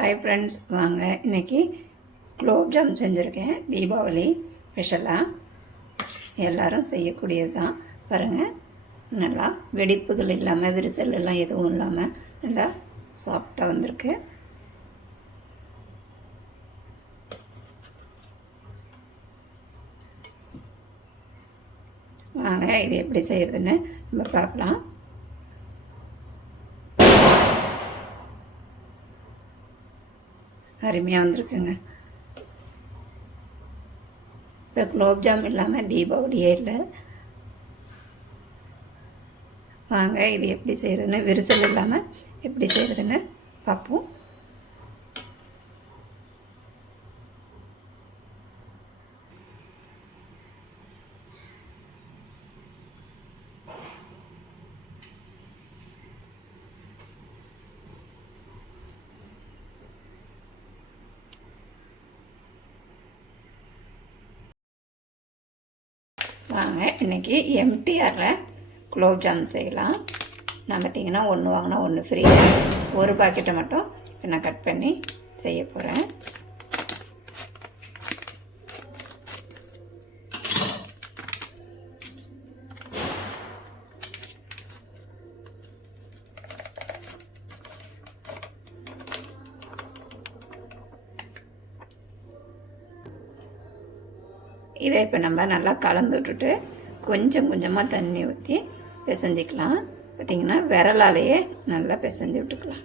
Hi friends, வாங்க இன்றைக்கி gulab jam செஞ்சுருக்கேன். தீபாவளி ஸ்பெஷலாக எல்லோரும் செய்யக்கூடியது தான். பாருங்கள், நல்லா வெடிப்புகள் இல்லாமல் விரிசல் எல்லாம் எதுவும் இல்லாமல் நல்லா சாஃப்டாக வந்திருக்கு. வாங்க இது எப்படி செய்கிறதுன்னு நம்ம பார்க்கலாம். அருமையாக வந்திருக்குங்க. இப்போ குலோப்ஜாம் இல்லாமல் தீபாவளியே இல்லை. வாங்க இது எப்படி செய்கிறதுன்னு, விரிசல் இல்லாமல் எப்படி செய்கிறதுன்னு பார்ப்போம். வாங்க இன்றைக்கி எம்டிஆரில் குலோப்ஜாம் செய்யலாம். நான் பார்த்திங்கன்னா ஒன்று வாங்கினா ஒன்று ஃப்ரீ. ஒரு பாக்கெட்டை மட்டும் நான் கட் பண்ணி செய்ய போகிறேன். இதை இப்போ நம்ம நல்லா கலந்து விட்டுட்டு கொஞ்சம் கொஞ்சமாக தண்ணி ஊற்றி பிசைஞ்சிக்கலாம். பார்த்திங்கன்னா விரலாலேயே நல்லா பிசைஞ்சு விட்டுக்கலாம்.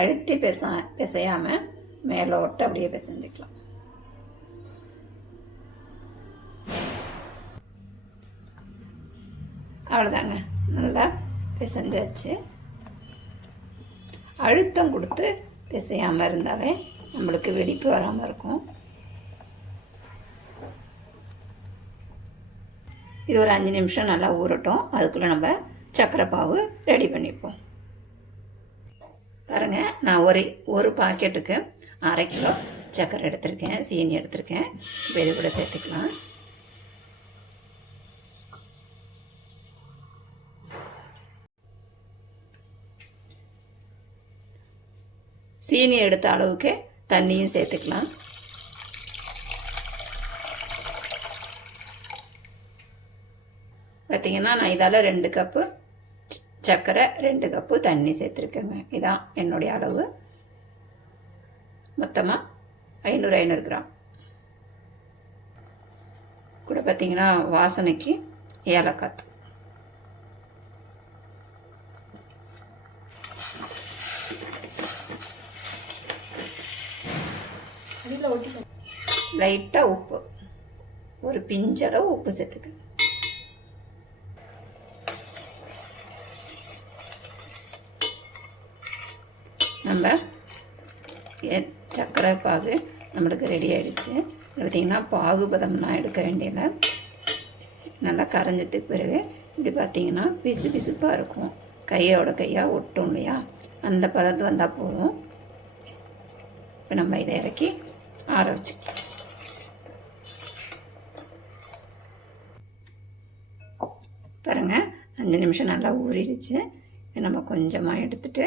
அழுத்தி பிசையாமல் மேலே ஒட்ட அப்படியே பிசைஞ்சிக்கலாம். அவ்வளோதாங்க, நல்லா பிசைஞ்சாச்சு. அழுத்தம் கொடுத்து பிசையாமல் இருந்தாலே நம்மளுக்கு வெடிப்பு வராமல் இருக்கும். இது ஒரு 5 நிமிஷம் நல்லா ஊறட்டும். அதுக்குள்ளே நம்ம சர்க்கரை பாவு ரெடி பண்ணிப்போம். பாருங்கள், நான் ஒரு பாக்கெட்டுக்கு 1/2 கிலோ சர்க்கரை எடுத்திருக்கேன், சீனி எடுத்திருக்கேன். இப்போ இது கூட சேர்த்துக்கலாம். சீனி எடுத்த அளவுக்கு தண்ணியும் சேர்த்துக்கலாம். பார்த்திங்கன்னா நான் இதால் 2 கப்பு சர்க்கரை 2 கப்பு தண்ணி சேர்த்துருக்கேங்க. இதான் என்னுடைய அளவு. மொத்தமாக 500 கிராம். கூட பார்த்திங்கன்னா வாசனைக்கு ஏலக்காய். லைட்டாக உப்பு, ஒரு பிஞ்சளவு உப்பு சேர்த்துக்க. நம்ம சர்க்கரை பாகு நம்மளுக்கு ரெடி ஆகிடுச்சு. பார்த்திங்கன்னா பாகுபதம்லாம் எடுக்க வேண்டியதில்லை. நல்லா கரைஞ்சதுக்கு பிறகு இப்படி பார்த்திங்கன்னா பிசு பிசுப்பாக இருக்கும். கையோட கையாக ஒட்டும் இல்லையா, அந்த பதத்து வந்தால் போதும். இப்போ நம்ம இதை இறக்கி ஆற வச்சுக்கலாம். பாருங்கள், 5 நிமிஷம் நல்லா ஊறிடுச்சு. இதை நம்ம கொஞ்சமாக எடுத்துட்டு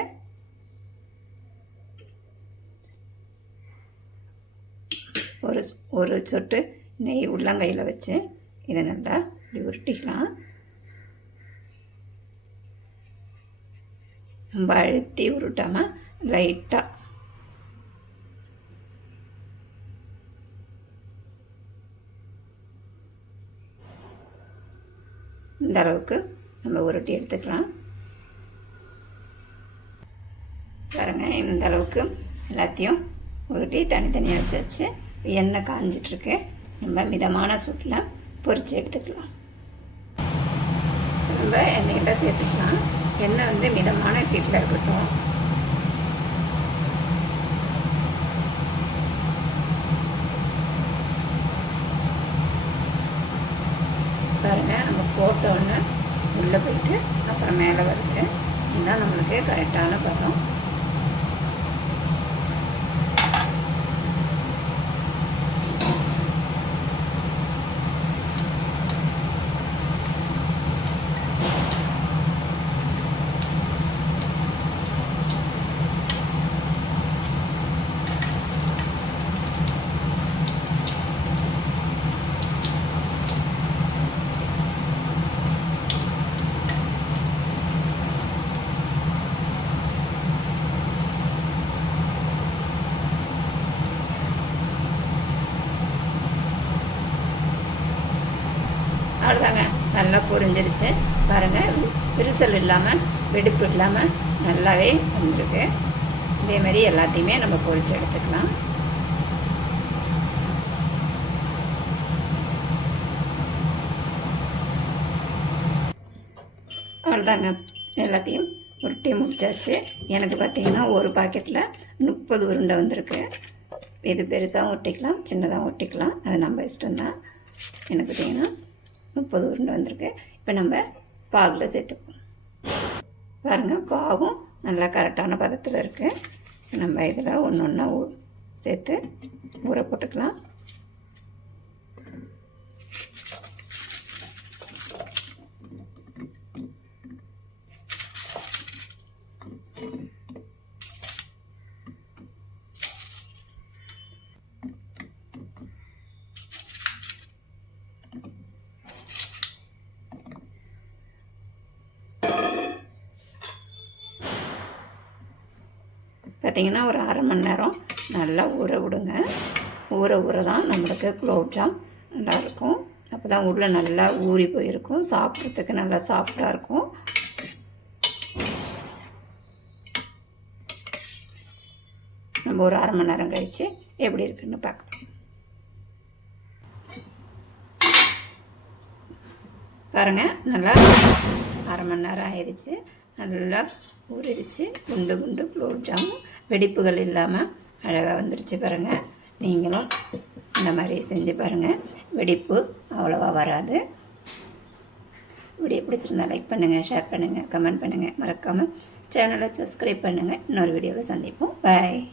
ஒரு சொட்டு நெய் உள்ளங்கையில் வச்சு இதை நல்லா இப்படி உருட்டிக்கலாம். ரொம்ப அழுத்தி உருட்டாமல் லைட்டாக இந்த அளவுக்கு நம்ம உருட்டி எடுத்துக்கலாம். பாருங்கள், இந்த அளவுக்கு எல்லாத்தையும் உருட்டி தனித்தனியாக வச்சாச்சு. எண்ணெய் காஞ்சிட்ருக்கு. நம்ம மிதமான சூட்டில் பொரித்து எடுத்துக்கலாம். நம்ம எண்ணெய்கிட்ட சேர்த்துக்கலாம். எண்ணெய் மிதமான ஹீட்டில் இருக்கட்டும். பாருங்கள், நம்ம போட்டோன்னு உள்ளே போயிட்டு அப்புறம் மேலே வருது. இதுதான் நம்மளுக்கு கரெக்டான பதம். நல்லா பொரிஞ்சிருச்சு பாருங்கள். விரிசல் இல்லாமல் வெடிப்பு இல்லாமல் நல்லாவே வந்திருக்கு. இதே மாதிரி எல்லாத்தையுமே நம்ம பொரித்து எடுத்துக்கலாம். அவ்வளோதாங்க, எல்லாத்தையும் உருட்டி முடிச்சாச்சு. எனக்கு பார்த்திங்கன்னா ஒரு பாக்கெட்டில் 30 உருண்டை வந்திருக்கு. இது பெருசாகவும் ஒட்டிக்கலாம், சின்னதாகவும் ஒட்டிக்கலாம், அது நம்ம இஷ்டம்தான். எனக்கு பார்த்திங்கன்னா 30 உருண்டை வந்திருக்கு. இப்போ நம்ம பாகில் சேர்த்துப்போம். பாருங்கள், பாகும் நல்லா கரெக்டான பதத்தில் இருக்குது. நம்ம இதில் ஒன்று ஒன்றா சேர்த்து ஊற போட்டுக்கலாம். பார்த்திங்கன்னா ஒரு அரை மணி நேரம் நல்லா ஊற விடுங்க. ஊற தான் நம்மளுக்கு குலோப்ஜாம் நல்லாயிருக்கும். அப்போ தான் உள்ளே நல்லா ஊறி போயிருக்கும், சாப்பிட்றதுக்கு நல்லா சாஃப்டாக இருக்கும். நம்ம ஒரு அரை மணி நேரம் கழித்து எப்படி இருக்குன்னு பார்க்கலாம். பாருங்கள், நல்லா அரை மணி நேரம் ஆயிடுச்சு. நல்லா ஊறிடுச்சு. குண்டு குண்டு குலோப்ஜாமுன் வெடிப்புகள் இல்லாமல் அழகாக வந்துடுச்சு. பாருங்கள், நீங்களும் இந்த மாதிரி செஞ்சு பாருங்கள். வெடிப்பு அவ்வளோவா வராது. வீடியோ பிடிச்சிருந்தா லைக் பண்ணுங்கள், ஷேர் பண்ணுங்கள், கமெண்ட் பண்ணுங்கள். மறக்காமல் சேனலை சப்ஸ்கிரைப் பண்ணுங்கள். இன்னொரு வீடியோவில் சந்திப்போம். பாய்.